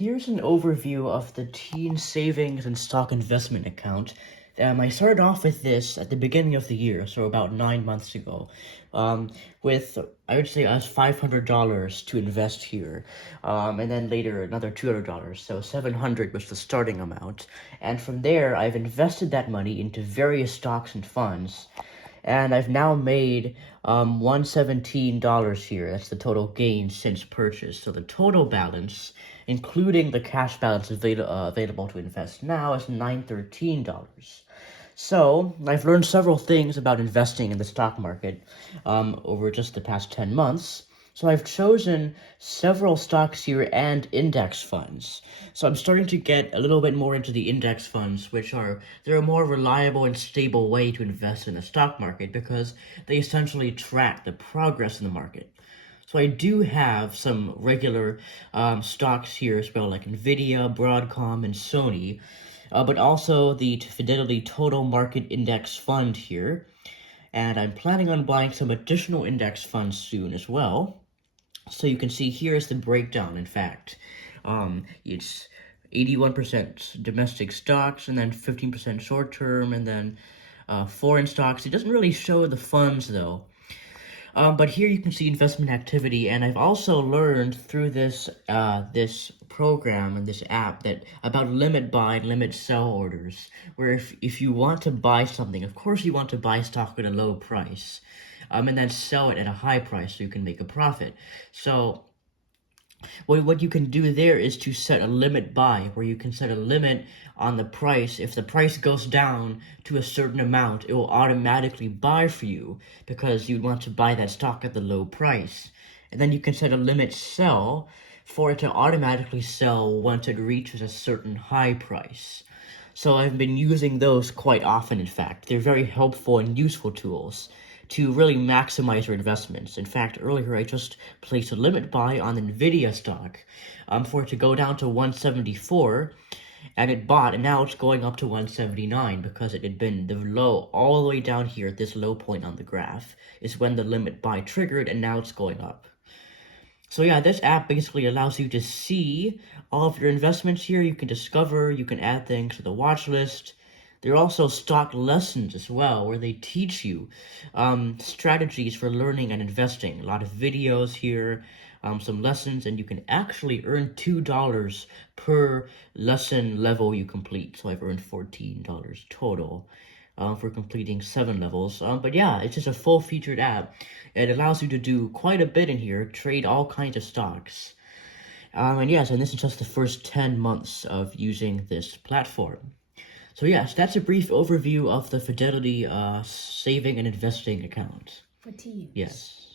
Here's an overview of the Teen Savings and Stock Investment account. I started off with this at the beginning of the year, so about 9 months ago, with, I would say, us $500 to invest here, and then later another $200, so $700 was the starting amount. And from there, I've invested that money into various stocks and funds, and I've now made $117 here. That's the total gain since purchase. So the total balance, including the cash balance available to invest now, is $913. So I've learned several things about investing in the stock market over just the past 10 months. So I've chosen several stocks here and index funds. So I'm starting to get a little bit more into the index funds, they're a more reliable and stable way to invest in the stock market because they essentially track the progress in the market. So I do have some regular stocks here as well, like Nvidia, Broadcom, and Sony, but also the Fidelity Total Market Index Fund here. And I'm planning on buying some additional index funds soon as well. So you can see here is the breakdown, in fact. It's 81% domestic stocks, and then 15% short-term, and then foreign stocks. It doesn't really show the funds, though. But here you can see investment activity, and I've also learned through this program and this app about limit buy and limit sell orders, where if you want to buy something, of course you want to buy stock at a low price, and then sell it at a high price so you can make a profit. So what you can do there is to set a limit buy, where you can set a limit on the price. If the price goes down to a certain amount, it will automatically buy for you because you want to buy that stock at the low price. And then you can set a limit sell for it to automatically sell once it reaches a certain high price. So I've been using those quite often, in fact. They're very helpful and useful tools to really maximize your investments. In fact, earlier I just placed a limit buy on Nvidia stock for it to go down to 174, and it bought, and now it's going up to 179 because it had been the low all the way down here at this low point on the graph is when the limit buy triggered, and now it's going up. So yeah, this app basically allows you to see all of your investments here. You can discover, you can add things to the watch list. There are also stock lessons as well, where they teach you strategies for learning and investing. A lot of videos here, some lessons, and you can actually earn $2 per lesson level you complete. So I've earned $14 total for completing 7 levels. But yeah, it's just a full-featured app. It allows you to do quite a bit in here, trade all kinds of stocks. And yes, and this is just the first 10 months of using this platform. So yes, that's a brief overview of the Fidelity saving and investing account. For teens. Yes.